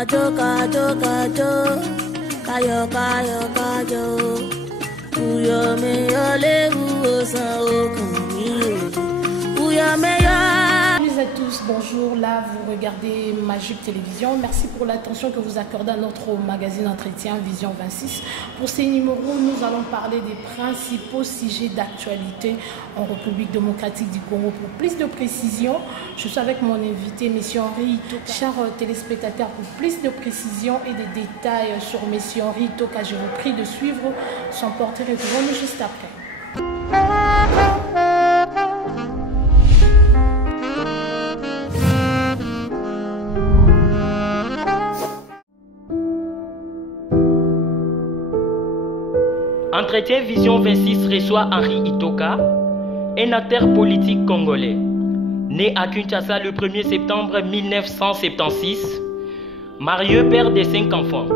Kajo, kajo, kajo, kayo, kayo, kajo. Uyo me yo le ou san okami. Uyo me yo. Bonjour à tous, bonjour, là vous regardez Magique Télévision. Merci pour l'attention que vous accordez à notre magazine Entretien Vision 26. Pour ces numéros, nous allons parler des principaux sujets d'actualité en République démocratique du Congo. Pour plus de précision, je suis avec mon invité, M. Henri Itoka. Chers téléspectateurs, pour plus de précision et de détails sur M. Henri Itoka, je vous prie de suivre son portrait. Retrouvons-nous juste après. Entretien Vision 26 reçoit Henri Itoka, un acteur politique congolais. Né à Kinshasa le 1er septembre 1976, marié, père de 5 enfants.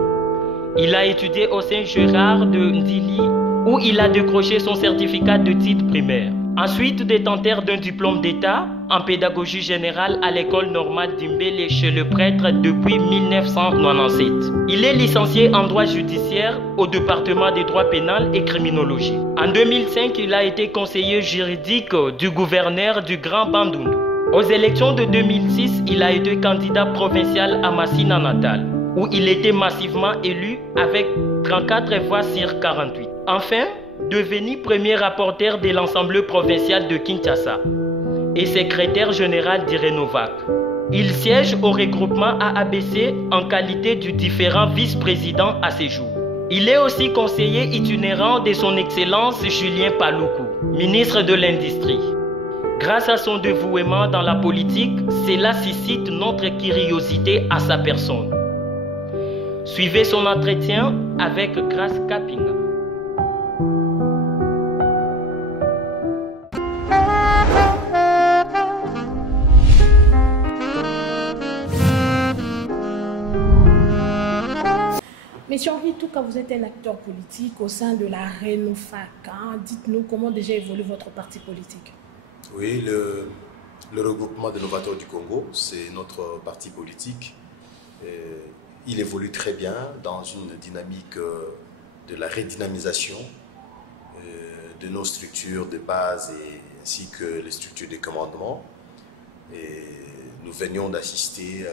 Il a étudié au Saint-Gérard de Ndili où il a décroché son certificat de titre primaire. Ensuite, détenteur d'un diplôme d'État en pédagogie générale à l'école normale d'Imbélé chez le prêtre depuis 1997. Il est licencié en droit judiciaire au département des droits pénals et criminologie. En 2005, il a été conseiller juridique du gouverneur du Grand Bandundu. Aux élections de 2006, il a été candidat provincial à Massina Natal, où il était massivement élu avec 34 voix sur 48. Enfin, devenu premier rapporteur de l'Assemblée provinciale de Kinshasa et secrétaire général d'Irenovac. Il siège au regroupement AABC en qualité du différent vice-président à ses jours. Il est aussi conseiller itinérant de son Excellence Julien Paluku, ministre de l'Industrie. Grâce à son dévouement dans la politique, cela suscite notre curiosité à sa personne. Suivez son entretien avec Grace Kapinga. Monsieur Henri Itoka, vous êtes un acteur politique au sein de la Renovac. Dites-nous comment déjà évolue votre parti politique. Oui, le regroupement des novateurs du Congo, c'est notre parti politique. Il évolue très bien dans une dynamique de la redynamisation de nos structures de base ainsi que les structures de commandement. Et nous venions d'assister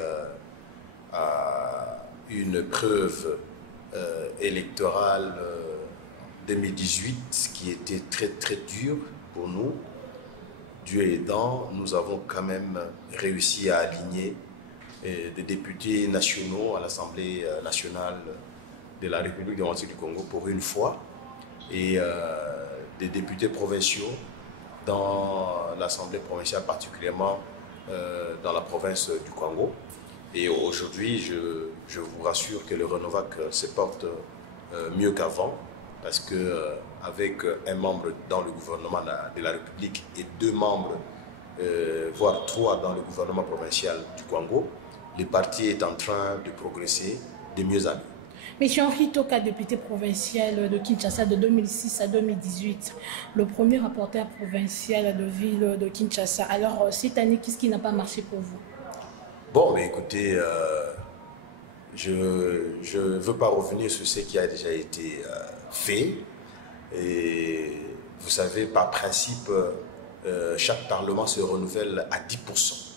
à une preuve électorale 2018 qui était très dure pour nous. Dieu aidant, nous avons quand même réussi à aligner des députés nationaux à l'Assemblée nationale de la République démocratique du Congo pour une fois et des députés provinciaux dans l'Assemblée provinciale, particulièrement dans la province du Congo. Et aujourd'hui, je vous rassure que le Renovac se porte mieux qu'avant, parce qu'avec un membre dans le gouvernement de la République et 2 membres, voire 3 dans le gouvernement provincial du Congo, le parti est en train de progresser de mieux en mieux. Monsieur Henri Itoka, député provincial de Kinshasa de 2006 à 2018, le premier rapporteur provincial de ville de Kinshasa. Alors, cette année, qu'est-ce qui n'a pas marché pour vous? Bon, mais écoutez, je ne veux pas revenir sur ce qui a déjà été fait. Et vous savez, par principe, chaque parlement se renouvelle à 10%.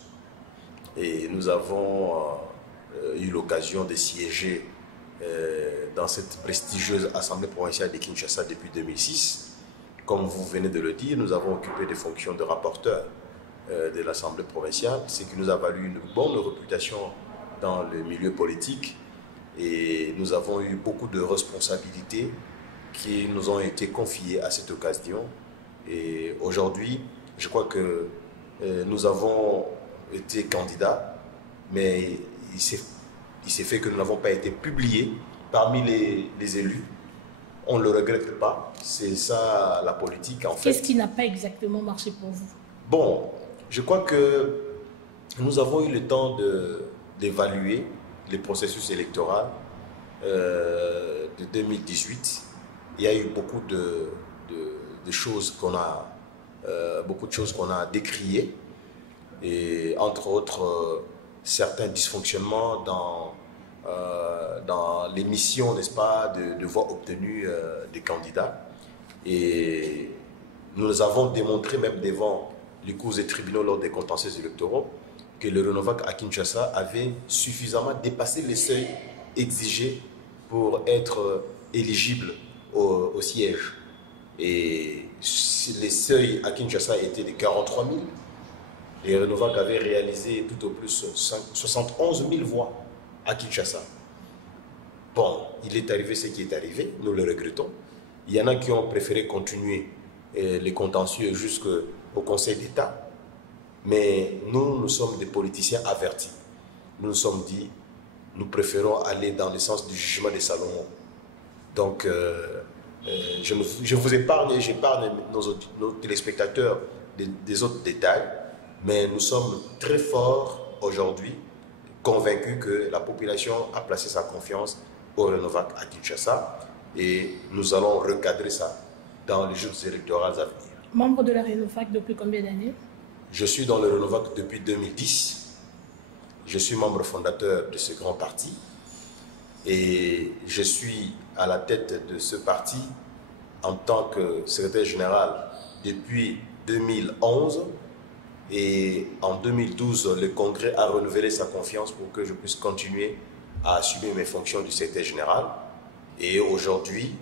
Et nous avons eu l'occasion de siéger dans cette prestigieuse Assemblée provinciale de Kinshasa depuis 2006. Comme vous venez de le dire, nous avons occupé des fonctions de rapporteur de l'Assemblée provinciale, ce qui nous a valu une bonne réputation dans le milieu politique. Et nous avons eu beaucoup de responsabilités qui nous ont été confiées à cette occasion. Et aujourd'hui, je crois que nous avons été candidats, mais il s'est fait que nous n'avons pas été publiés parmi les élus. On ne le regrette pas, c'est ça la politique en fait. Qu'est-ce qui n'a pas exactement marché pour vous? Bon, je crois que nous avons eu le temps d'évaluer les processus électoraux de 2018. Il y a eu beaucoup de choses qu'on a décriées, et entre autres certains dysfonctionnements dans dans l'émission, n'est-ce pas, de voix obtenues des candidats. Et nous avons démontré même devant les cours et tribunaux lors des contentieux électoraux que le Renovac à Kinshasa avait suffisamment dépassé les seuils exigés pour être éligible au siège. Et les seuils à Kinshasa étaient de 43 000. Et Renovac avait réalisé tout au plus 71 000 voix à Kinshasa. Bon, il est arrivé ce qui est arrivé, nous le regrettons. Il y en a qui ont préféré continuer les contentieux jusqu'au Conseil d'État. Mais nous sommes des politiciens avertis. Nous nous sommes dit, nous préférons aller dans le sens du jugement de Salomon. Donc, je vous épargne et j'épargne nos téléspectateurs des autres détails. Mais nous sommes très forts aujourd'hui, convaincus que la population a placé sa confiance au Renovac à Kinshasa et nous allons recadrer ça dans les jours électoraux à venir. Membre de la Renovac depuis combien d'années? Je suis dans le Renovac depuis 2010. Je suis membre fondateur de ce grand parti et je suis à la tête de ce parti en tant que secrétaire général depuis 2011. Et en 2012, le Congrès a renouvelé sa confiance pour que je puisse continuer à assumer mes fonctions du secrétaire général. Et aujourd'hui,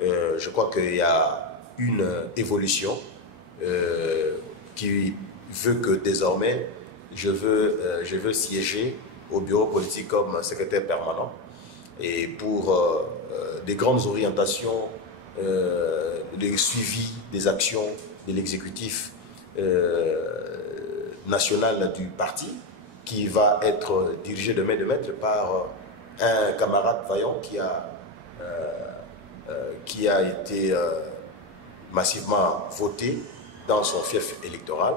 je crois qu'il y a une évolution qui veut que désormais, je veux siéger au bureau politique comme secrétaire permanent. Et pour des grandes orientations, le suivi des actions de l'exécutif national du parti, qui va être dirigé de main de maître par un camarade vaillant qui a été massivement voté dans son fief électoral.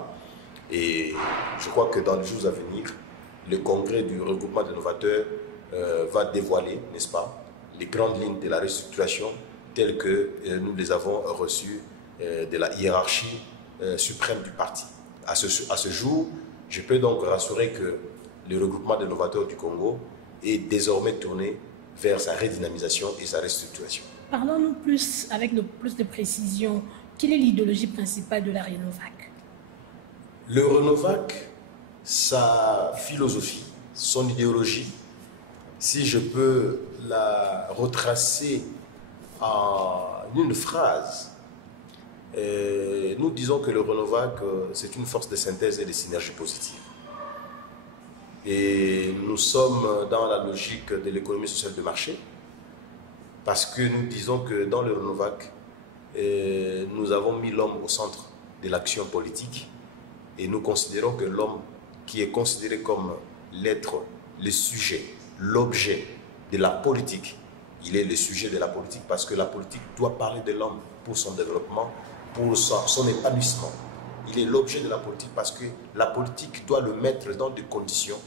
Et je crois que dans les jours à venir, le congrès du regroupement des novateurs va dévoiler, n'est-ce pas, les grandes lignes de la restructuration telles que nous les avons reçues de la hiérarchie suprême du parti. À ce jour, je peux donc rassurer que le regroupement des novateurs du Congo est désormais tourné vers sa redynamisation et sa restructuration. Parlons-nous avec plus de précision. Quelle est l'idéologie principale de la Renovac? Le Renovac, sa philosophie, son idéologie, si je peux la retracer en une phrase, nous disons que le Renovac, c'est une force de synthèse et de synergie positive. Et nous sommes dans la logique de l'économie sociale de marché, parce que nous disons que dans le Renovac, nous avons mis l'homme au centre de l'action politique, et nous considérons que l'homme qui est considéré comme l'être, le sujet, l'objet de la politique, il est le sujet de la politique parce que la politique doit parler de l'homme pour son développement, pour son épanouissement. Il est l'objet de la politique parce que la politique doit le mettre dans des conditions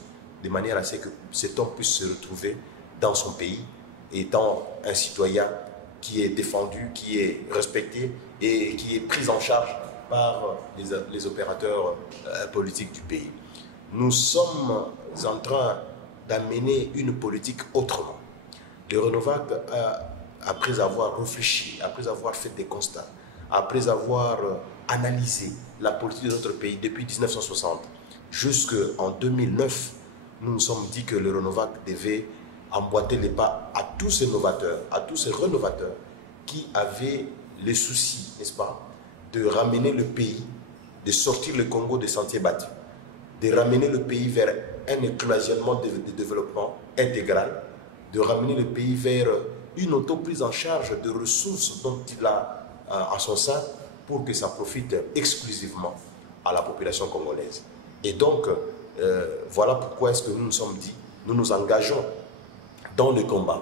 de manière à ce que cet homme puisse se retrouver dans son pays étant un citoyen qui est défendu, qui est respecté et qui est pris en charge par les opérateurs politiques du pays. Nous sommes en train d'amener une politique autrement. Le Renovac, après avoir réfléchi, après avoir fait des constats, après avoir analysé la politique de notre pays depuis 1960 jusqu'en 2009, nous nous sommes dit que le Renovac devait emboîter les pas à tous ces novateurs, à tous ces renovateurs qui avaient le souci, n'est-ce pas, de ramener le pays, de sortir le Congo des sentiers battus, de ramener le pays vers un éclosionnement de développement intégral, de ramener le pays vers une auto-prise en charge de ressources dont il a à son sein pour que ça profite exclusivement à la population congolaise. Et donc, voilà pourquoi est-ce que nous nous sommes dit, nous nous engageons dans le combat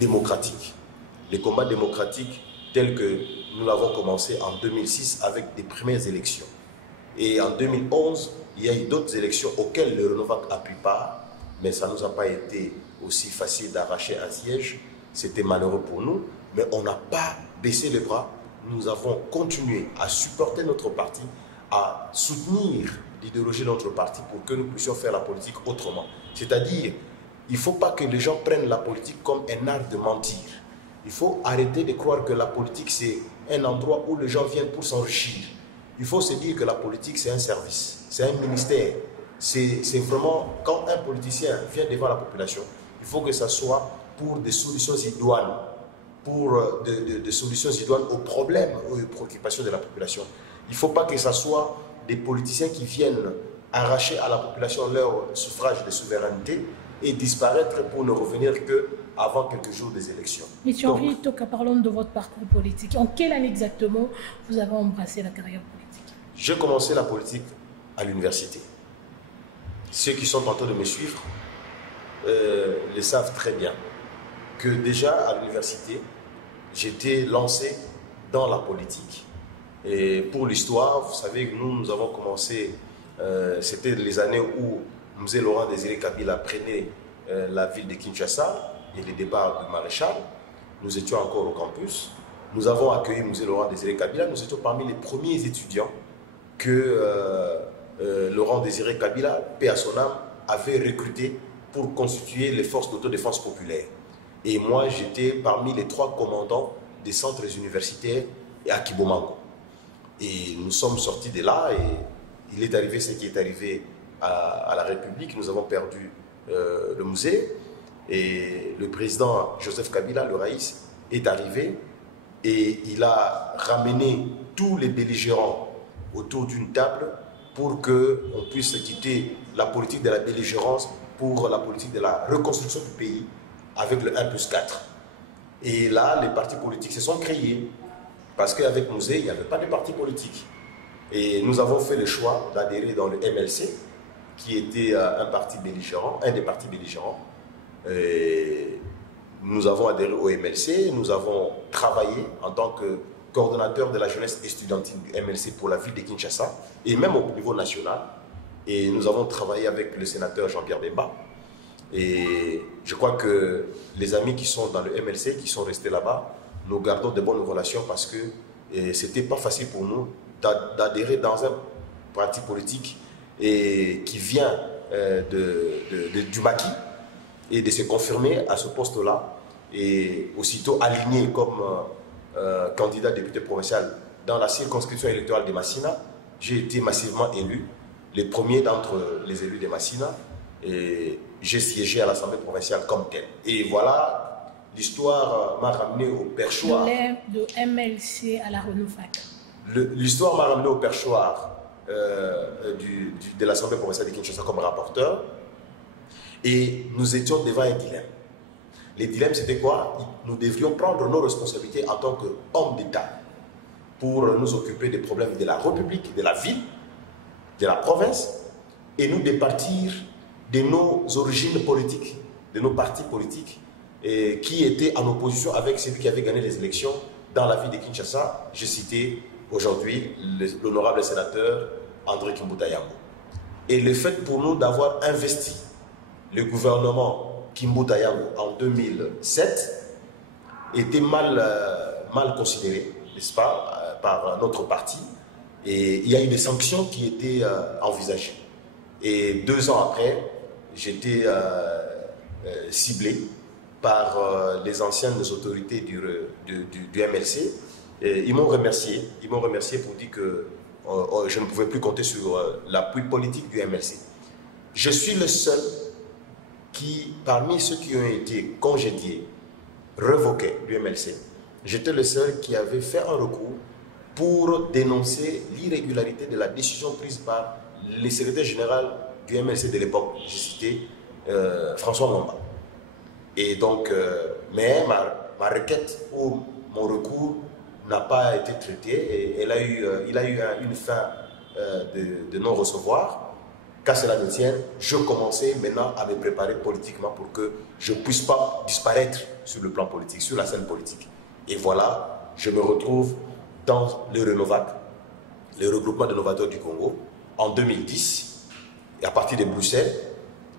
démocratique. Les combats démocratiques tels que nous l'avons commencé en 2006 avec des premières élections. Et en 2011, il y a eu d'autres élections auxquelles le Renovac a pris part, mais ça ne nous a pas été aussi facile d'arracher un siège. C'était malheureux pour nous, mais on n'a pas baissé les bras. Nous avons continué à supporter notre parti, à soutenir l'idéologie de notre parti pour que nous puissions faire la politique autrement. C'est-à-dire il ne faut pas que les gens prennent la politique comme un art de mentir. Il faut arrêter de croire que la politique, c'est un endroit où les gens viennent pour s'enrichir. Il faut se dire que la politique, c'est un service, c'est un ministère. C'est vraiment, quand un politicien vient devant la population, il faut que ça soit pour des solutions idoines, pour des solutions idoines aux problèmes, aux préoccupations de la population. Il ne faut pas que ce soit des politiciens qui viennent arracher à la population leur suffrage de souveraineté et disparaître pour ne revenir qu'avant quelques jours des élections. Monsieur Henri Itoka, parlons de votre parcours politique. En quelle année exactement vous avez embrassé la carrière politique? J'ai commencé la politique à l'université. Ceux qui sont en train de me suivre le savent très bien que déjà à l'université, j'étais lancé dans la politique. Et pour l'histoire, vous savez que nous avons commencé, c'était les années où M. Laurent Désiré Kabila prenait la ville de Kinshasa et le départ du maréchal. Nous étions encore au campus. Nous avons accueilli M. Laurent Désiré Kabila. Nous étions parmi les premiers étudiants que Laurent Désiré Kabila, paix à son âme, avait recruté pour constituer les forces d'autodéfense populaire. Et moi, j'étais parmi les 3 commandants des centres universitaires à Kibomango. Et nous sommes sortis de là et il est arrivé ce qui est arrivé à la République. Nous avons perdu le musée et le président Joseph Kabila, le Raïs, est arrivé et il a ramené tous les belligérants autour d'une table pour qu'on puisse quitter la politique de la belligérance pour la politique de la reconstruction du pays avec le 1+4. Et là, les partis politiques se sont créés parce qu'avec Mouzé, il n'y avait pas de parti politique. Et nous avons fait le choix d'adhérer dans le MLC, qui était un parti belligérant, un des partis belligérants. Et nous avons adhéré au MLC, nous avons travaillé en tant que coordonnateur de la jeunesse estudiantine du MLC pour la ville de Kinshasa, et même au niveau national. Et nous avons travaillé avec le sénateur Jean-Pierre Bemba. Et je crois que les amis qui sont dans le MLC, qui sont restés là-bas, nous gardons de bonnes relations parce que ce n'était pas facile pour nous d'adhérer dans un parti politique qui vient du maquis et de se confirmer à ce poste-là et aussitôt aligné comme candidat député provincial dans la circonscription électorale de Massina. J'ai été massivement élu, les premiers d'entre les élus de Massina, et j'ai siégé à l'Assemblée provinciale comme tel. Et voilà, l'histoire m'a ramené au perchoir. De MLC à la Renoufac. L'histoire m'a ramené au perchoir de l'Assemblée provinciale de Kinshasa comme rapporteur. Et nous étions devant un dilemme. Le dilemme, c'était quoi? Nous devrions prendre nos responsabilités en tant qu'hommes d'État pour nous occuper des problèmes de la République, de la ville, de la province, et nous départir de nos origines politiques, de nos partis politiques, qui étaient en opposition avec celui qui avait gagné les élections dans la ville de Kinshasa. J'ai cité aujourd'hui l'honorable sénateur André Kimbuta Yambo. Et le fait pour nous d'avoir investi le gouvernement Kimbuta Yambo en 2007 était mal considéré, n'est-ce pas, par notre parti. Et il y a eu des sanctions qui étaient envisagées. Et 2 ans après, j'étais ciblé par les anciennes autorités du MLC. Et ils m'ont remercié pour dire que je ne pouvais plus compter sur l'appui politique du MLC. Je suis le seul qui, parmi ceux qui ont été congédiés, revoqués du MLC, j'étais le seul qui avait fait un recours pour dénoncer l'irrégularité de la décision prise par le secrétaire général du MLC de l'époque, j'ai cité François Mwamba. Et donc, mais ma requête ou mon recours n'a pas été traité et il a eu une fin de non-recevoir. Qu'à cela ne tienne, je commençais maintenant à me préparer politiquement pour que je ne puisse pas disparaître sur le plan politique, sur la scène politique. Et voilà, je me retrouve dans le Renovac, le regroupement des novateurs du Congo, en 2010, et à partir de Bruxelles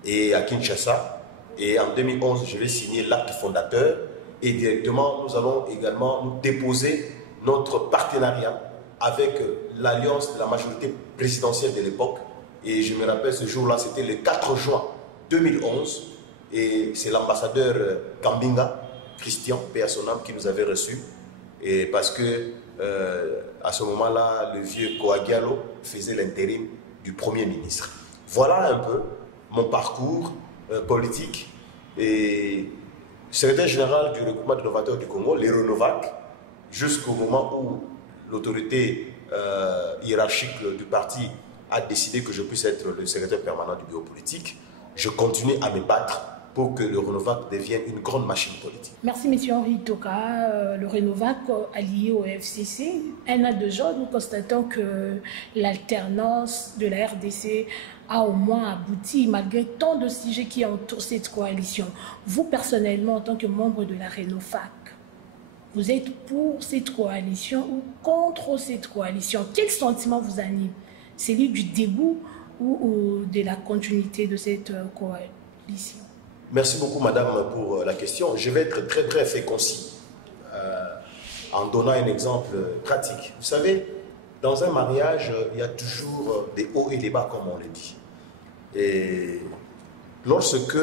et à Kinshasa. Et en 2011, je vais signer l'acte fondateur et directement, nous allons également nous déposer notre partenariat avec l'alliance de la majorité présidentielle de l'époque. Et je me rappelle ce jour-là, c'était le 4 juin 2011. Et c'est l'ambassadeur Kambinga, Christian, paix à son âme, qui nous avait reçus. Et parce que à ce moment-là, le vieux Koagialo faisait l'intérim du Premier ministre. Voilà un peu mon parcours politique. Et secrétaire général du regroupement des novateurs du Congo, les Renovac, jusqu'au moment où l'autorité hiérarchique du parti a décidé que je puisse être le secrétaire permanent du bureau politique, je continue à me battre pour que le Renovac devienne une grande machine politique. Merci, M. Henri Itoka. Le Renovac, allié au FCC, un an de jour, nous constatons que l'alternance de la RDC a au moins abouti, malgré tant de sujets qui entourent cette coalition. Vous, personnellement, en tant que membre de la Renovac, vous êtes pour cette coalition ou contre cette coalition? Quel sentiment vous anime? Celui du dégoût ou de la continuité de cette coalition? Merci beaucoup, madame, pour la question. Je vais être très bref et concis en donnant un exemple pratique. Vous savez, dans un mariage, il y a toujours des hauts et des bas, comme on le dit. Et lorsque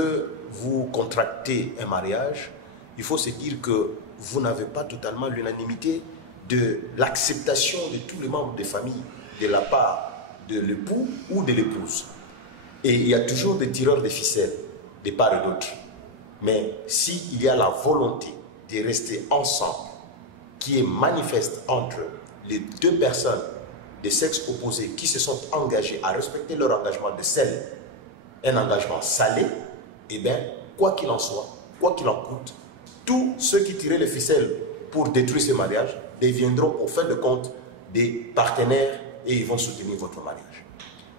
vous contractez un mariage, il faut se dire que vous n'avez pas totalement l'unanimité de l'acceptation de tous les membres de famille de la part de l'époux ou de l'épouse. Et il y a toujours des tireurs de ficelles de part et d'autre. Mais s'il y a la volonté de rester ensemble, qui est manifeste entre les deux personnes de sexe opposé qui se sont engagées à respecter leur engagement de sel, un engagement salé, eh bien, quoi qu'il en soit, quoi qu'il en coûte, tous ceux qui tiraient les ficelles pour détruire ce mariage deviendront au fin de compte des partenaires et ils vont soutenir votre mariage.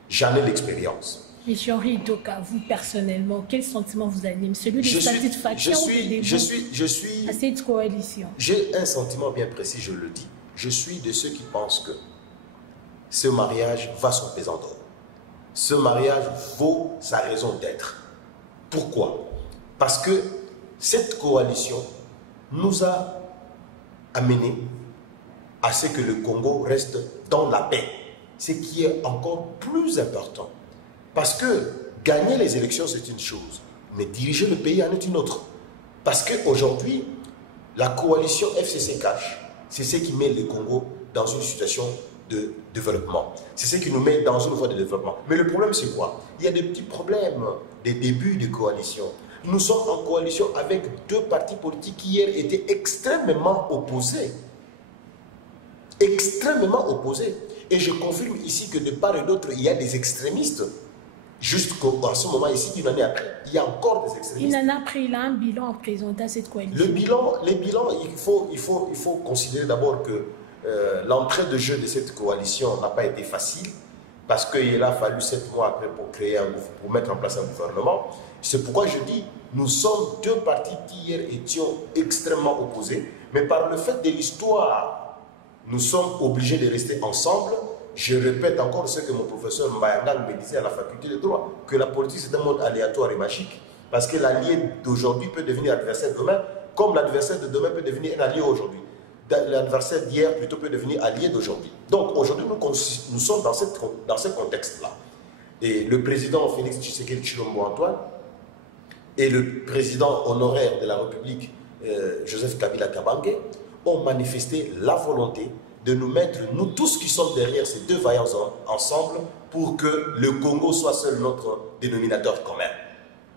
J'en ai l'expérience. Monsieur Henri Itoka, vous personnellement, quel sentiment vous anime? Celui de satisfaction ou de dégoût à cette coalition? J'ai un sentiment bien précis, je le dis. Je suis de ceux qui pensent que ce mariage va son pesant d'or. Ce mariage vaut sa raison d'être. Pourquoi? Parce que cette coalition nous a amené à ce que le Congo reste dans la paix. Ce qui est encore plus important. Parce que gagner les élections, c'est une chose, mais diriger le pays en est une autre. Parce qu'aujourd'hui, la coalition FCC Cash, c'est ce qui met le Congo dans une situation de développement. C'est ce qui nous met dans une voie de développement. Mais le problème, c'est quoi? Il y a des petits problèmes des débuts de coalition. Nous sommes en coalition avec deux partis politiques qui hier étaient extrêmement opposés. Extrêmement opposés. Et je confirme ici que de part et d'autre, il y a des extrémistes. Jusqu'à ce moment ici, une année après, il y a encore des extrémistes. Il en a pris là un bilan en présentant cette coalition. Les bilans, il faut considérer d'abord que l'entrée de jeu de cette coalition n'a pas été facile parce qu'il a fallu 7 mois après pour mettre en place un gouvernement. C'est pourquoi je dis, nous sommes deux partis qui hier étions extrêmement opposés, mais par le fait de l'histoire, nous sommes obligés de rester ensemble. Je répète encore ce que mon professeur Mbayangal me disait à la faculté de droit, que la politique c'est un monde aléatoire et magique, parce que l'allié d'aujourd'hui peut devenir adversaire demain, comme l'adversaire de demain peut devenir un allié aujourd'hui. L'adversaire d'hier plutôt peut devenir allié d'aujourd'hui. Donc aujourd'hui, nous sommes dans ce contexte-là. Et le président Félix Tshisekedi Tshilombo Antoine et le président honoraire de la République, Joseph Kabila Kabange, ont manifesté la volonté de nous mettre, nous tous qui sommes derrière ces deux vaillants ensemble, pour que le Congo soit seul notre dénominateur commun.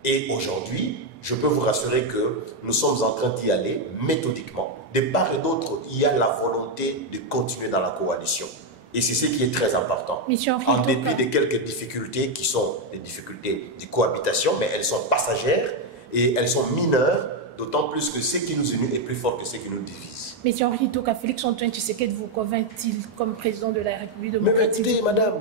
Et aujourd'hui, je peux vous rassurer que nous sommes en train d'y aller méthodiquement. De part et d'autre, il y a la volonté de continuer dans la coalition. Et c'est ce qui est très important. En dépit de quelques difficultés qui sont des difficultés de cohabitation, mais elles sont passagères et elles sont mineures, d'autant plus que ce qui nous unit est plus fort que ce qui nous divise. Monsieur Henri Itoka, Félix Antoine Tshisekedi vous convainc-t-il comme président de la République démocratique? Mais écoutez, madame,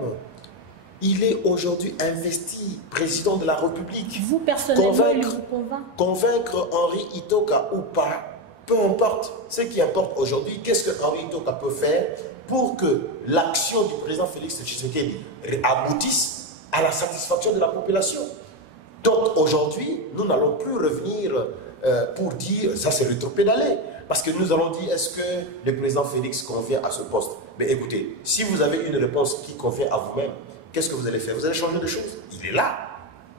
il est aujourd'hui investi président de la République. Vous, personnellement, il vous convainc? Convaincre Henri Itoka ou pas, peu importe. Ce qui importe aujourd'hui, qu'est-ce que Henri Itoka peut faire pour que l'action du président Félix Tshisekedi aboutisse à la satisfaction de la population? Donc aujourd'hui, nous n'allons plus revenir pour dire, ça c'est rétropédalé. Parce que nous allons dire, est-ce que le président Félix convient à ce poste? Mais écoutez, si vous avez une réponse qui convient à vous-même, qu'est-ce que vous allez faire? Vous allez changer de choses? Il est là.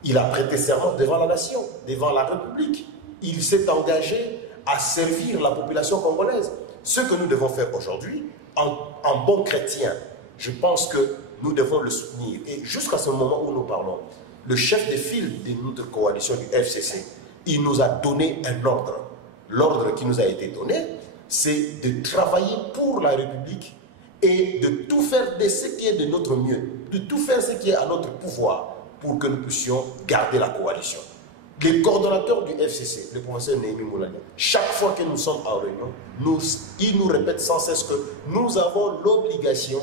Il a prêté serment devant la nation, devant la République. Il s'est engagé à servir la population congolaise. Ce que nous devons faire aujourd'hui, en bon chrétien, je pense que nous devons le soutenir. Et jusqu'à ce moment où nous parlons, le chef de file de notre coalition du FCC, il nous a donné un ordre. L'ordre qui nous a été donné, c'est de travailler pour la République et de tout faire de ce qui est de notre mieux, de tout faire ce qui est à notre pouvoir pour que nous puissions garder la coalition. Les coordonnateurs du FCC, le professeur Némi Moulania, chaque fois que nous sommes en réunion, ils nous répètent sans cesse que nous avons l'obligation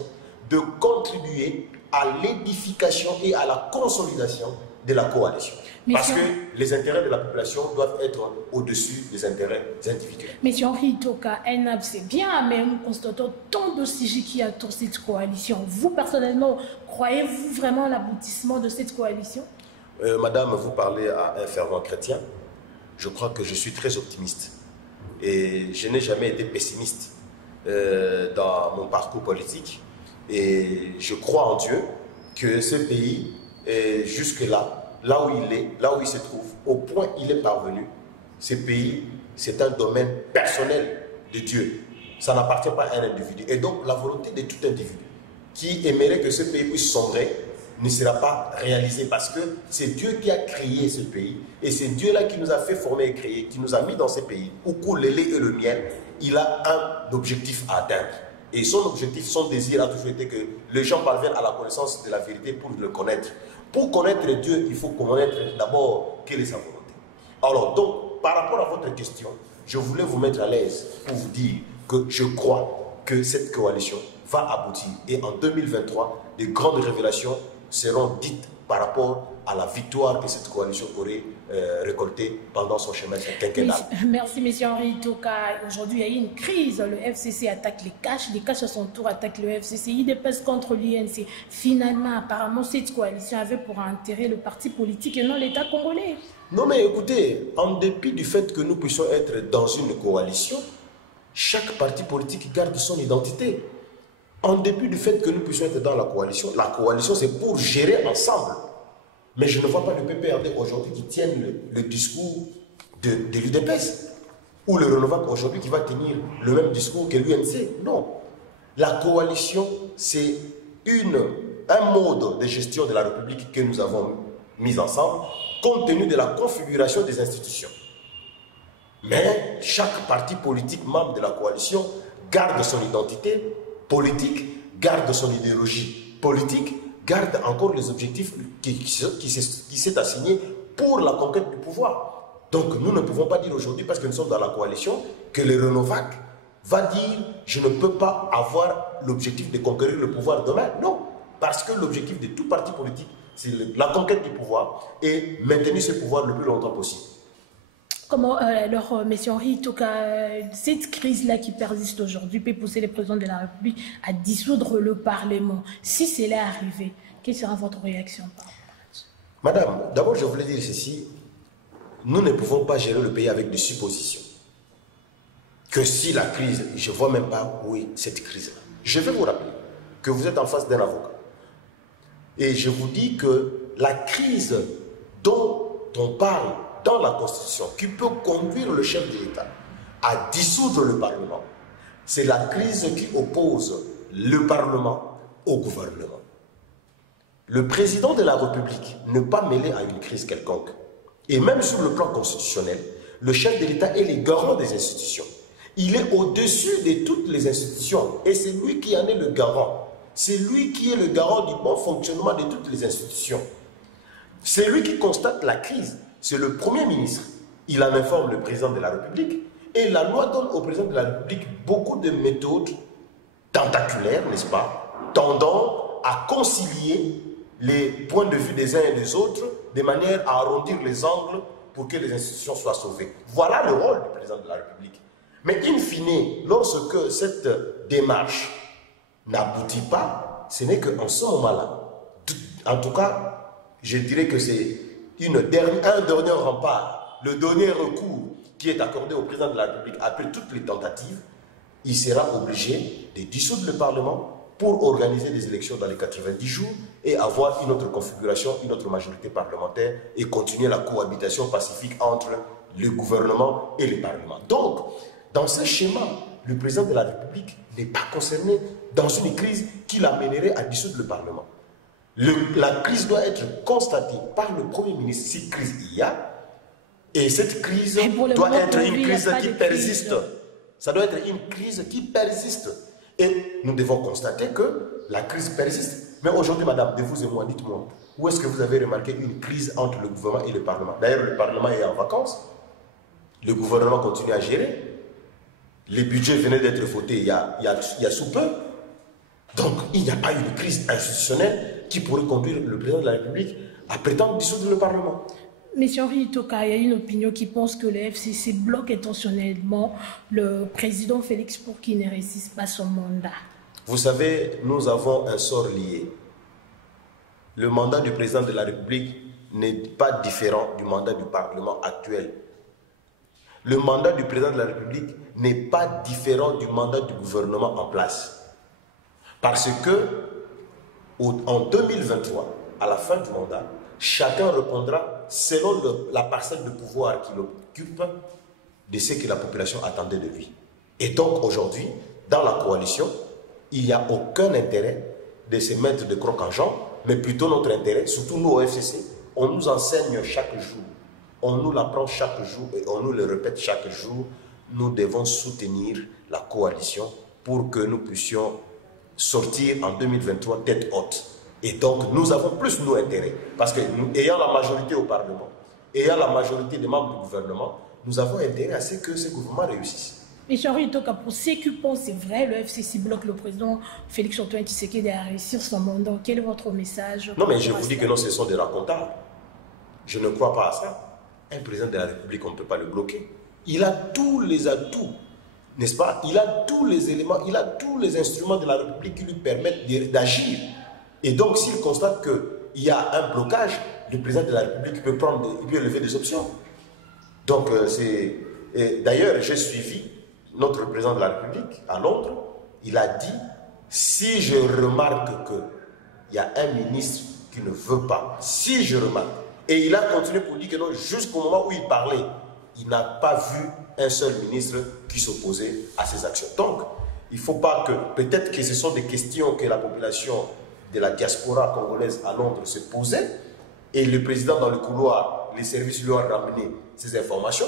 de contribuer à l'édification et à la consolidation de la coalition. Parce que les intérêts de la population doivent être au-dessus des intérêts individuels. Monsieur Henri Itoka, c'est bien, mais nous constatons tant de sujets qui entourent cette coalition. Vous, personnellement, croyez-vous vraiment à l'aboutissement de cette coalition? Madame, vous parlez à un fervent chrétien. Je crois que je suis très optimiste. Et je n'ai jamais été pessimiste dans mon parcours politique. Et je crois en Dieu que ce pays est jusque-là, là où il est, là où il se trouve, au point où il est parvenu, ce pays, c'est un domaine personnel de Dieu. Ça n'appartient pas à un individu. Et donc, la volonté de tout individu qui aimerait que ce pays puisse sombrer ne sera pas réalisée parce que c'est Dieu qui a créé ce pays et c'est Dieu-là qui nous a fait former et créer, qui nous a mis dans ce pays où coule le lait et le miel. Il a un objectif à atteindre. Et son objectif, son désir a toujours été que les gens parviennent à la connaissance de la vérité pour le connaître. Pour connaître Dieu, il faut connaître d'abord quelle est sa volonté. Alors, donc, par rapport à votre question, je voulais vous mettre à l'aise pour vous dire que je crois que cette coalition va aboutir. Et en 2023, de grandes révélations seront dites par rapport à la victoire que cette coalition aurait récoltée pendant son chemin quinquennal. Merci, M. Henri Itoka. Aujourd'hui, il y a eu une crise. Le FCC attaque les caches à son tour attaquent le FCC. Il dépêche contre l'INC. Finalement, apparemment, cette coalition avait pour intérêt le parti politique et non l'État congolais. Non, mais écoutez, en dépit du fait que nous puissions être dans une coalition, chaque parti politique garde son identité. En dépit du fait que nous puissions être dans la coalition c'est pour gérer ensemble. Mais je ne vois pas le PPRD aujourd'hui qui tienne le discours de l'UDPS ou le Renovac aujourd'hui qui va tenir le même discours que l'UNC. Non. La coalition, c'est un mode de gestion de la République que nous avons mis ensemble compte tenu de la configuration des institutions. Mais chaque parti politique membre de la coalition garde son identité politique, garde son idéologie politique, garde encore les objectifs qui s'est assigné pour la conquête du pouvoir. Donc nous ne pouvons pas dire aujourd'hui, parce que nous sommes dans la coalition, que le Renovac va dire « je ne peux pas avoir l'objectif de conquérir le pouvoir demain ». Non, parce que l'objectif de tout parti politique, c'est la conquête du pouvoir et maintenir ce pouvoir le plus longtemps possible. Comment, alors, M. Henri Itoka, cette crise-là qui persiste aujourd'hui peut pousser le président de la République à dissoudre le Parlement. Si cela est arrivé, quelle sera votre réaction par rapport à ça? Madame, d'abord, je voulais dire ceci. Nous ne pouvons pas gérer le pays avec des suppositions. Que si la crise, je ne vois même pas où est cette crise-là. Je vais vous rappeler que vous êtes en face d'un avocat. Et je vous dis que la crise dont on parle dans la Constitution, qui peut conduire le chef de l'État à dissoudre le Parlement, c'est la crise qui oppose le Parlement au gouvernement. Le président de la République n'est pas mêlé à une crise quelconque. Et même sur le plan constitutionnel, le chef de l'État est le garant des institutions. Il est au-dessus de toutes les institutions et c'est lui qui en est le garant. C'est lui qui est le garant du bon fonctionnement de toutes les institutions. C'est lui qui constate la crise. C'est le Premier ministre. Il en informe le président de la République et la loi donne au président de la République beaucoup de méthodes tentaculaires, n'est-ce pas, tendant à concilier les points de vue des uns et des autres de manière à arrondir les angles pour que les institutions soient sauvées. Voilà le rôle du président de la République. Mais in fine, lorsque cette démarche n'aboutit pas, ce n'est qu'en ce moment-là, en tout cas, je dirais que c'est un dernier rempart, le dernier recours qui est accordé au président de la République après toutes les tentatives, il sera obligé de dissoudre le Parlement pour organiser des élections dans les 90 jours et avoir une autre configuration, une autre majorité parlementaire et continuer la cohabitation pacifique entre le gouvernement et le Parlement. Donc, dans ce schéma, le président de la République n'est pas concerné dans une crise qui l'amènerait à dissoudre le Parlement. La crise doit être constatée par le Premier ministre si crise il y a, et cette crise doit être une crise qui persiste. Ça doit être une crise qui persiste. Et nous devons constater que la crise persiste. Mais aujourd'hui, madame, de vous et moi, dites-moi, où est-ce que vous avez remarqué une crise entre le gouvernement et le Parlement? D'ailleurs, le Parlement est en vacances. Le gouvernement continue à gérer. Les budgets venaient d'être votés il y a sous peu. Donc, il n'y a pas une crise institutionnelle qui pourrait conduire le président de la République à prétendre dissoudre le Parlement. Monsieur Henri Itoka, il y a une opinion qui pense que le FCC bloque intentionnellement le président Félix pour qu'il ne réussisse pas son mandat. Vous savez, nous avons un sort lié. Le mandat du président de la République n'est pas différent du mandat du Parlement actuel. Le mandat du président de la République n'est pas différent du mandat du gouvernement en place. Parce que, en 2023, à la fin du mandat, chacun répondra selon la parcelle de pouvoir qu'il occupe de ce que la population attendait de lui. Et donc aujourd'hui, dans la coalition, il n'y a aucun intérêt de se mettre de croc en jambe, mais plutôt notre intérêt, surtout nous au FCC, on nous enseigne chaque jour, on nous l'apprend chaque jour et on nous le répète chaque jour, nous devons soutenir la coalition pour que nous puissions sortir en 2023 tête haute. Et donc, nous avons plus nos intérêts. Parce que nous, ayant la majorité au Parlement, ayant la majorité des membres du gouvernement, nous avons intérêt à ce que ce gouvernement réussisse. Mais Henri Itoka, pour ceux qui pensent c'est vrai, le FCC bloque le président Félix-Antoine Tshisekedi à réussir son mandat. Quel est votre message? Non, mais je vous dis que non, ce sont des racontables. Je ne crois pas à ça. Un président de la République, on ne peut pas le bloquer. Il a tous les atouts, n'est-ce pas? Il a tous les éléments, il a tous les instruments de la République qui lui permettent d'agir. Et donc, s'il constate qu'il y a un blocage, le président de la République peut lever des options. Donc, d'ailleurs, j'ai suivi notre président de la République à Londres. Il a dit, si je remarque qu'il y a un ministre qui ne veut pas, si je remarque, et il a continué pour dire que non, jusqu'au moment où il parlait, il n'a pas vu un seul ministre qui s'opposait à ces actions. Donc, il ne faut pas que, peut-être que ce sont des questions que la population de la diaspora congolaise à Londres se posait, et le président dans le couloir, les services lui ont ramené ces informations,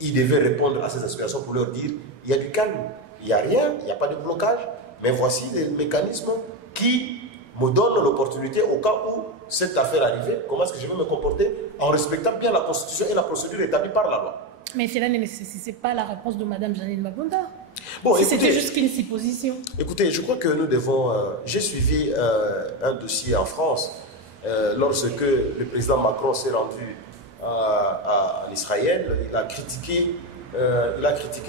il devait répondre à ces aspirations pour leur dire, il y a du calme, il n'y a rien, il n'y a pas de blocage, mais voici des mécanismes qui me donnent l'opportunité au cas où cette affaire arrivait, comment est-ce que je vais me comporter en respectant bien la Constitution et la procédure établie par la loi. Mais cela ne nécessite pas la réponse de Mme Janine Mabunda. Bon, si c'était juste qu'une supposition. Écoutez, je crois que nous devons... j'ai suivi un dossier en France lorsque le président Macron s'est rendu en Israël. Il a critiqué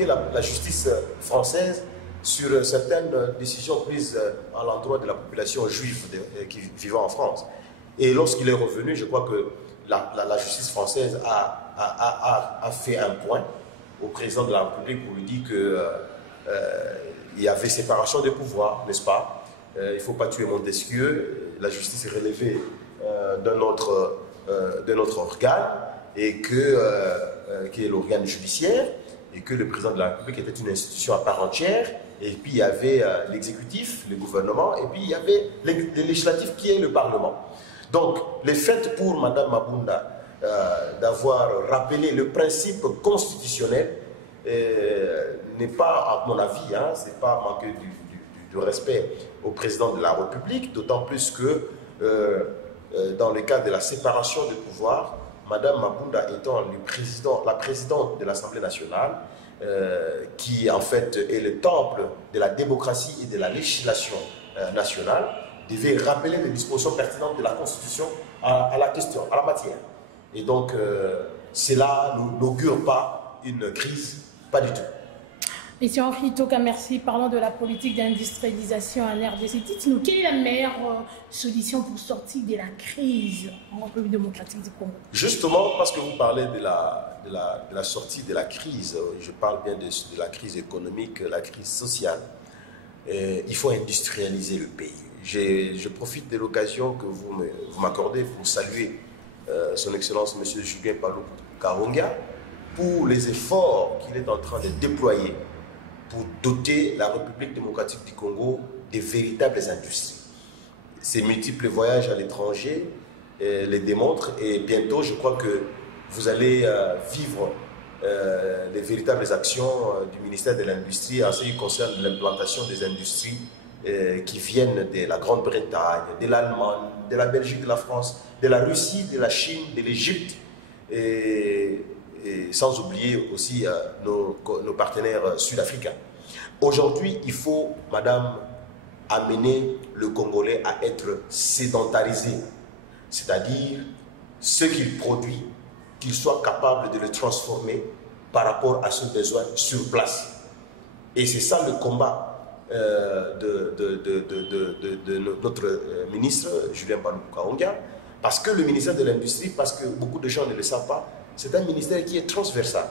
la justice française sur certaines décisions prises à l'endroit de la population juive qui vivant en France. Et lorsqu'il est revenu, je crois que la justice française a fait un point au président de la République pour lui dire qu'il y avait séparation des pouvoirs, n'est-ce pas? Il ne faut pas tuer Montesquieu, la justice est relevée d'un autre organe, et qui est l'organe judiciaire, et que le président de la République était une institution à part entière, et puis il y avait l'exécutif, le gouvernement, et puis il y avait le législatif qui est le Parlement. Donc, le fait pour Mme Mabunda d'avoir rappelé le principe constitutionnel n'est pas, à mon avis, c'est pas manquer du respect au président de la République, d'autant plus que dans le cas de la séparation des pouvoirs, Mme Mabunda étant la présidente de l'Assemblée nationale, qui en fait est le temple de la démocratie et de la législation nationale, devait rappeler les dispositions pertinentes de la Constitution à la question, à la matière. Et donc, cela n'augure pas une crise, pas du tout. Monsieur Henri Itoka, merci. Parlons de la politique d'industrialisation en RDC. Dites-nous, quelle est la meilleure solution pour sortir de la crise en République démocratique du Congo? Justement, parce que vous parlez de la sortie de la crise, je parle bien de la crise économique, la crise sociale. il faut industrialiser le pays. Je profite de l'occasion que vous m'accordez pour saluer son Excellence M. Julien Paluku Kahongya pour les efforts qu'il est en train de déployer pour doter la République démocratique du Congo de véritables industries. Ses multiples voyages à l'étranger les démontrent et bientôt je crois que vous allez vivre les véritables actions du ministère de l'Industrie en ce qui concerne l'implantation des industries qui viennent de la Grande-Bretagne, de l'Allemagne, de la Belgique, de la France, de la Russie, de la Chine, de l'Égypte et sans oublier aussi nos partenaires sud-africains. Aujourd'hui, il faut, madame, amener le Congolais à être sédentarisé, c'est-à-dire ce qu'il produit, qu'il soit capable de le transformer par rapport à ce besoin sur place. Et c'est ça le combat de notre ministre, Julien Paluku Kahongya, parce que le ministère de l'Industrie, parce que beaucoup de gens ne le savent pas, c'est un ministère qui est transversal.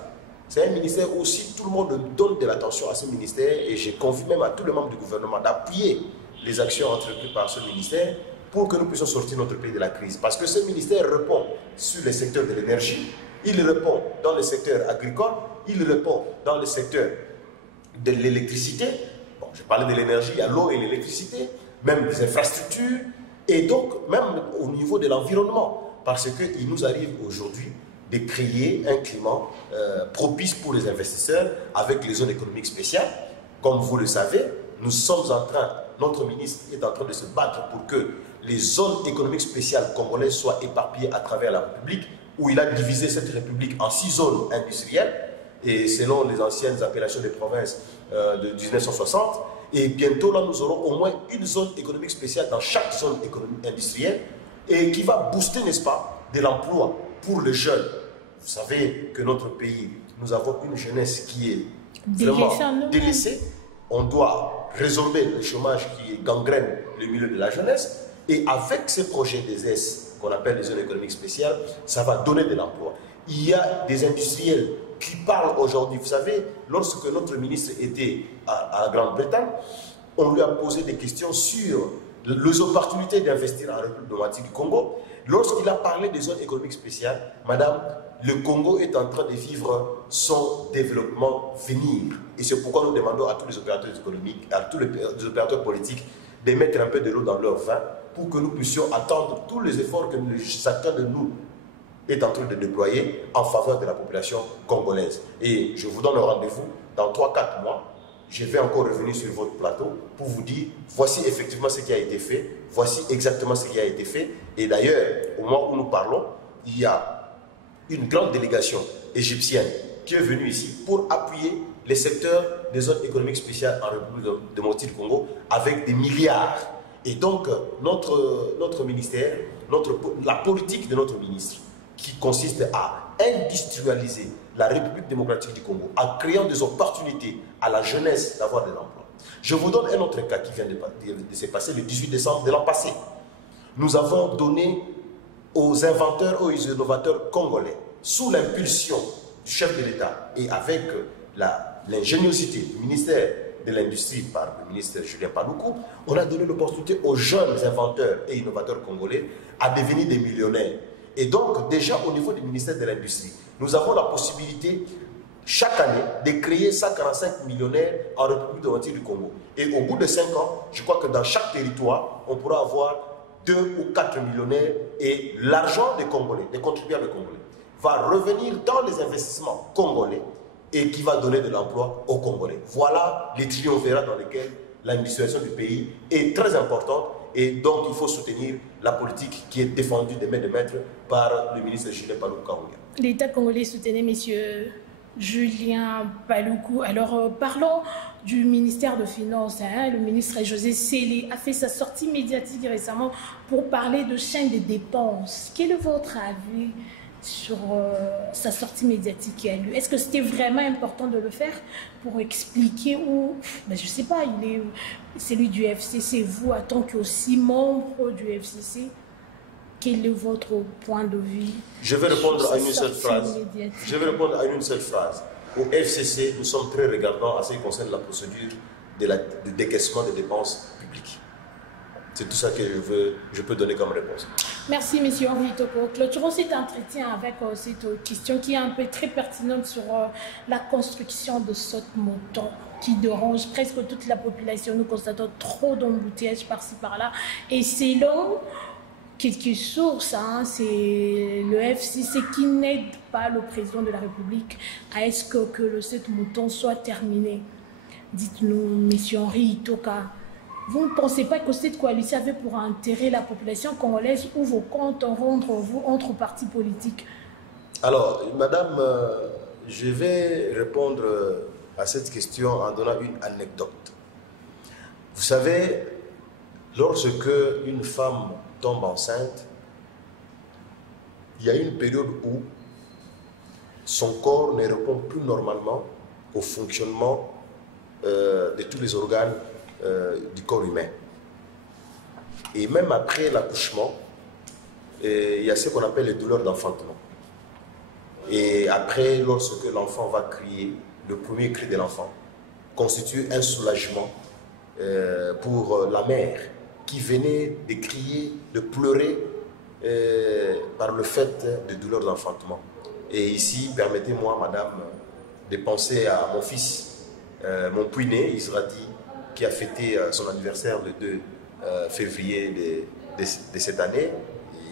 C'est un ministère où si tout le monde donne de l'attention à ce ministère, et j'ai convié même à tous les membres du gouvernement d'appuyer les actions entreprises par ce ministère pour que nous puissions sortir notre pays de la crise. Parce que ce ministère répond sur le secteur de l'énergie, il répond dans le secteur agricole, il répond dans le secteur de l'électricité. Bon, je parlais de l'énergie, il y a l'eau et l'électricité, même des infrastructures, et donc même au niveau de l'environnement, parce qu'il nous arrive aujourd'hui de créer un climat propice pour les investisseurs avec les zones économiques spéciales. Comme vous le savez, nous sommes en train, notre ministre est en train de se battre pour que les zones économiques spéciales congolaises soient éparpillées à travers la République, où il a divisé cette République en 6 zones industrielles, et selon les anciennes appellations des provinces de 1960. Et bientôt, là, nous aurons au moins une zone économique spéciale dans chaque zone économique industrielle, et qui va booster, n'est-ce pas, de l'emploi pour les jeunes. Vous savez que notre pays, nous avons une jeunesse qui est vraiment délaissée. On doit résorber le chômage qui gangrène le milieu de la jeunesse. Et avec ces projets des S, qu'on appelle les zones économiques spéciales, ça va donner de l'emploi. Il y a des industriels qui parlent aujourd'hui. Vous savez, lorsque notre ministre était à la Grande-Bretagne, on lui a posé des questions sur les opportunités d'investir en République démocratique du Congo. Lorsqu'il a parlé des zones économiques spéciales, madame, le Congo est en train de vivre son développement venir. Et c'est pourquoi nous demandons à tous les opérateurs économiques, à tous les opérateurs politiques, de mettre un peu de l'eau dans leur vin pour que nous puissions attendre tous les efforts que chacun de nous est en train de déployer en faveur de la population congolaise. Et je vous donne un rendez-vous dans 3-4 mois. Je vais encore revenir sur votre plateau pour vous dire, voici effectivement ce qui a été fait, voici exactement ce qui a été fait. Et d'ailleurs, au moment où nous parlons, il y a une grande délégation égyptienne qui est venue ici pour appuyer les secteurs des zones économiques spéciales en République démocratique du Congo avec des milliards. Et donc, notre ministère, la politique de notre ministre, qui consiste à industrialiser la République démocratique du Congo, en créant des opportunités à la jeunesse d'avoir de l'emploi. Je vous donne un autre cas qui vient de se passer le 18 décembre de l'an passé. Nous avons donné aux inventeurs, aux innovateurs congolais, sous l'impulsion du chef de l'État et avec l'ingéniosité du ministère de l'Industrie par le ministre Julien Paluku, on a donné l'opportunité aux jeunes inventeurs et innovateurs congolais à devenir des millionnaires. Et donc, déjà au niveau du ministère de l'Industrie, nous avons la possibilité, chaque année, de créer 145 millionnaires en République démocratique du Congo. Et au bout de 5 ans, je crois que dans chaque territoire, on pourra avoir 2 ou 4 millionnaires et l'argent des Congolais, des contribuables congolais, va revenir dans les investissements congolais et qui va donner de l'emploi aux Congolais. Voilà les triumvirats dans lesquels l'industrialisation du pays est très importante. Et donc, il faut soutenir la politique qui est défendue de main de maître par le ministre Julien Paluku Kahongya. L'État congolais soutenait M. Julien Paluku. Alors, parlons du ministère de Finances. Le ministre José Sélé a fait sa sortie médiatique récemment pour parler de chaîne des dépenses. Quel est votre avis sur sa sortie médiatique qui a lieu? Est-ce que c'était vraiment important de le faire pour expliquer ou, ben, je ne sais pas, il est celui du FCC, vous, en tant que aussi membre du FCC, quel est votre point de vue? Je vais répondre à une seule phrase. Je vais répondre à une seule phrase. Au FCC, nous sommes très regardants à ce qui concerne la procédure du décaissement des dépenses publiques. C'est tout ça que je peux donner comme réponse. Merci, M. Henri Itoko. Clôturons cet entretien avec cette question qui est un peu très pertinente sur la construction de saute-mouton qui dérange presque toute la population. Nous constatons trop d'embouteillages par-ci par-là. Et selon quelques sources, hein, c'est le FCC qui n'aide pas le président de la République à ce que le saute-mouton soit terminé. Dites-nous, M. Henri Itoka, vous ne pensez pas que cette coalition avait pour intérêt la population congolaise ou vos comptes en rendre vous entre partis politiques? Alors, madame, je vais répondre à cette question en donnant une anecdote. Vous savez, lorsque une femme tombe enceinte, il y a une période où son corps ne répond plus normalement au fonctionnement de tous les organes du corps humain. Et même après l'accouchement, il y a ce qu'on appelle les douleurs d'enfantement. Et après, lorsque l'enfant va crier, le premier cri de l'enfant constitue un soulagement pour la mère qui venait de crier, de pleurer par le fait de douleurs d'enfantement. Et ici, permettez-moi, madame, de penser à mon fils, mon puiné, Isradi, qui a fêté son anniversaire le 2 février de cette année.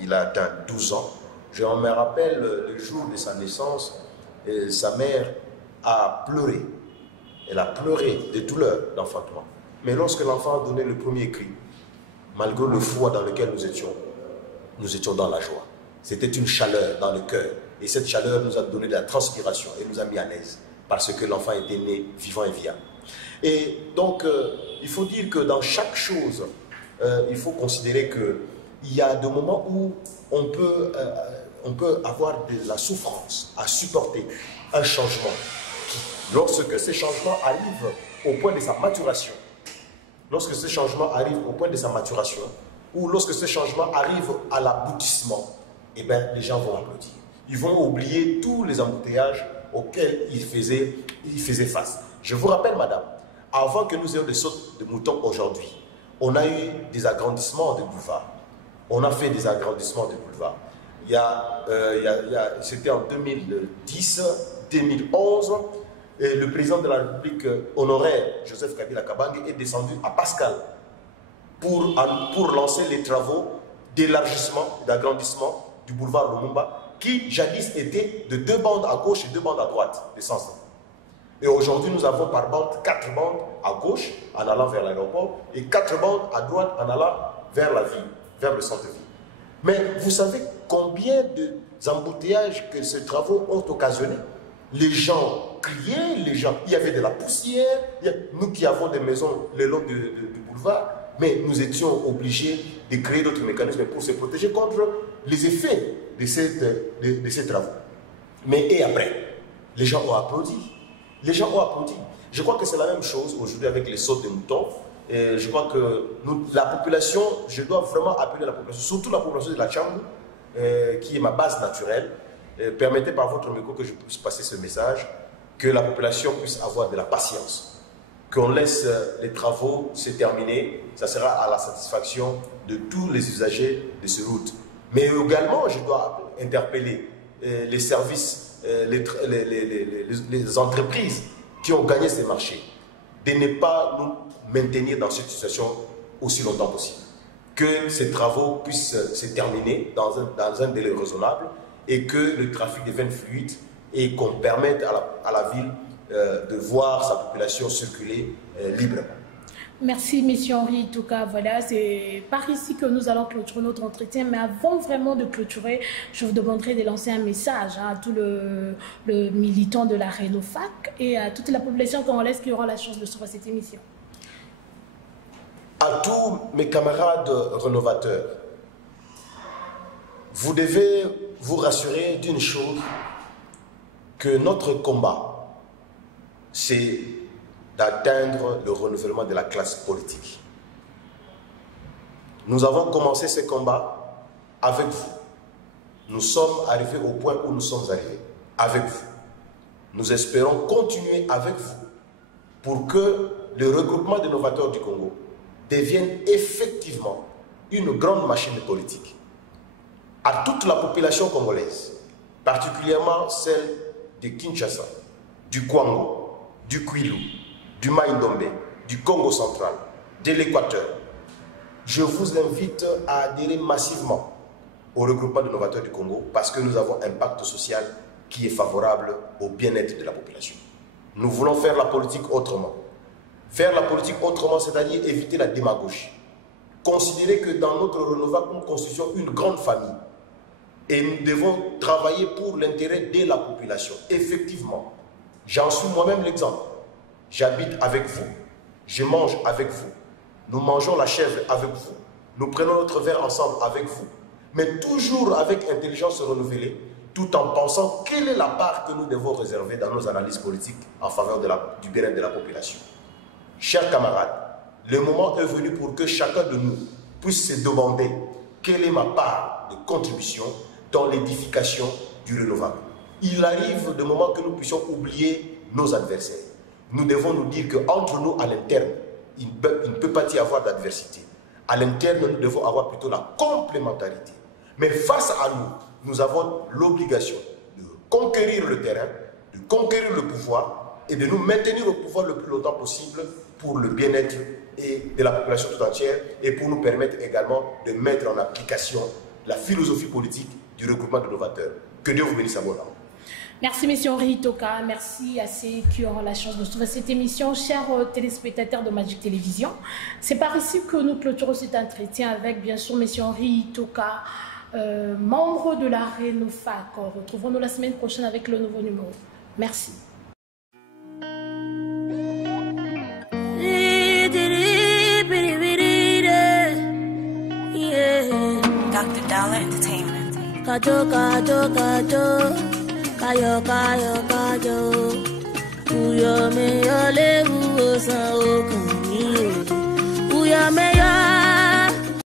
Il a atteint 12 ans. Je me rappelle le jour de sa naissance, sa mère a pleuré. Elle a pleuré de douleur d'enfantement. Mais lorsque l'enfant a donné le premier cri, malgré le froid dans lequel nous étions dans la joie. C'était une chaleur dans le cœur. Et cette chaleur nous a donné de la transpiration et nous a mis à l'aise. Parce que l'enfant était né vivant et viable. Et donc, il faut dire que dans chaque chose, il faut considérer qu'il y a des moments où on peut avoir de la souffrance à supporter, un changement. Lorsque ces changements arrivent au point de sa maturation, ou lorsque ce changement arrive à l'aboutissement, eh bien, les gens vont applaudir. Ils vont oublier tous les embouteillages auxquels ils faisaient face. Je vous rappelle, madame, avant que nous ayons des sautes de moutons aujourd'hui, on a eu des agrandissements de boulevards. On a fait des agrandissements de boulevards. C'était en 2010, 2011, et le président de la République honoraire, Joseph Kabila Kabange, est descendu à Pascal pour lancer les travaux d'élargissement, d'agrandissement du boulevard Lumumba, qui jadis était de 2 bandes à gauche et 2 bandes à droite de sens. Et aujourd'hui, nous avons par bande 4 bandes à gauche en allant vers l'aéroport et 4 bandes à droite en allant vers la ville, vers le centre-ville. Mais vous savez combien d'embouteillages que ces travaux ont occasionné? Les gens criaient, il y avait de la poussière. Nous qui avons des maisons le long du boulevard, mais nous étions obligés de créer d'autres mécanismes pour se protéger contre les effets de ces travaux. Mais et après, les gens ont applaudi. Les gens ont applaudi. Je crois que c'est la même chose aujourd'hui avec les sautes de moutons. Et je crois que la population, je dois vraiment appeler la population, surtout la population de la Tchambou, qui est ma base naturelle. Permettez par votre micro que je puisse passer ce message, que la population puisse avoir de la patience, qu'on laisse les travaux se terminer, ça sera à la satisfaction de tous les usagers de ces routes. Mais également, je dois interpeller les services, les entreprises qui ont gagné ces marchés, de ne pas nous maintenir dans cette situation aussi longtemps possible. Que ces travaux puissent se terminer dans un délai raisonnable et que le trafic devienne fluide et qu'on permette à la ville de voir sa population circuler librement. Merci, M. Henri Itoka. Voilà, c'est par ici que nous allons clôturer notre entretien. Mais avant vraiment de clôturer, je vous demanderai de lancer un message à tout le militant de la Renofac et à toute la population congolaise qui aura la chance de suivre cette émission. À tous mes camarades rénovateurs, vous devez vous rassurer d'une chose, que notre combat, c'est d'atteindre le renouvellement de la classe politique. Nous avons commencé ce combat avec vous. Nous sommes arrivés au point où nous sommes arrivés, avec vous. Nous espérons continuer avec vous pour que le regroupement des novateurs du Congo devienne effectivement une grande machine politique. À toute la population congolaise, particulièrement celle de Kinshasa, du Kwango, du Kwilu, du Maïndombe, du Congo central, de l'Équateur, je vous invite à adhérer massivement au regroupement des novateurs du Congo parce que nous avons un pacte social qui est favorable au bien-être de la population. Nous voulons faire la politique autrement. Faire la politique autrement, c'est-à-dire éviter la démagogie. Considérer que dans notre renouveau, nous constituons une grande famille. Et nous devons travailler pour l'intérêt de la population. Effectivement, j'en suis moi-même l'exemple. J'habite avec vous. Je mange avec vous. Nous mangeons la chèvre avec vous. Nous prenons notre verre ensemble avec vous. Mais toujours avec intelligence renouvelée, tout en pensant quelle est la part que nous devons réserver dans nos analyses politiques en faveur du bien-être de la population. Chers camarades, le moment est venu pour que chacun de nous puisse se demander quelle est ma part de contribution dans l'édification du renouvelable. Il arrive de moments que nous puissions oublier nos adversaires. Nous devons nous dire qu'entre nous, à l'interne, il ne peut pas y avoir d'adversité. À l'interne, nous devons avoir plutôt la complémentarité. Mais face à nous, nous avons l'obligation de conquérir le terrain, de conquérir le pouvoir et de nous maintenir au pouvoir le plus longtemps possible pour le bien-être de la population tout entière et pour nous permettre également de mettre en application la philosophie politique du regroupement de novateurs. Que Dieu vous bénisse à bon âme. Merci, M. Henri Itoka. Merci à ceux qui auront la chance de suivre cette émission. Chers téléspectateurs de Magic Télévision, c'est par ici que nous clôturons cet entretien avec, bien sûr, M. Henri Itoka, membre de la Renofac. Retrouvons-nous la semaine prochaine avec le nouveau numéro. Merci. Dr. Dollar Entertainment. Kajo, kajo, kajo. Kayo, kayo, kajo. Uyo me yo le uosa